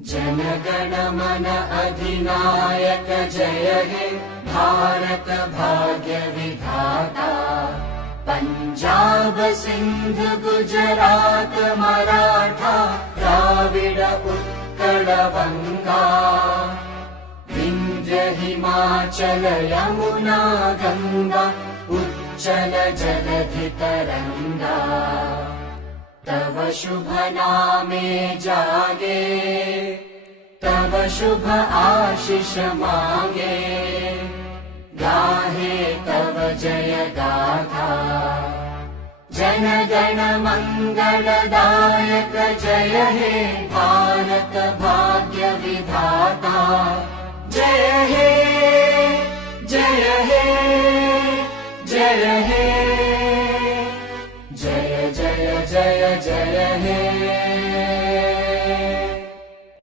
जनगण मन अधिनायक जय हे भारत भाग्य विधाता। पंजाब सिंध गुजरात मराठा द्राविड उत्कल बंगा। विंध्य हिमाचल यमुना गंगा उच्चल जलधि तरंगा। तव शुभ नामे जागे तव शुभ आशीष मांगे। गाहे तव जय गाथा जन गण मंगलदायक जय हे भारत भाग्य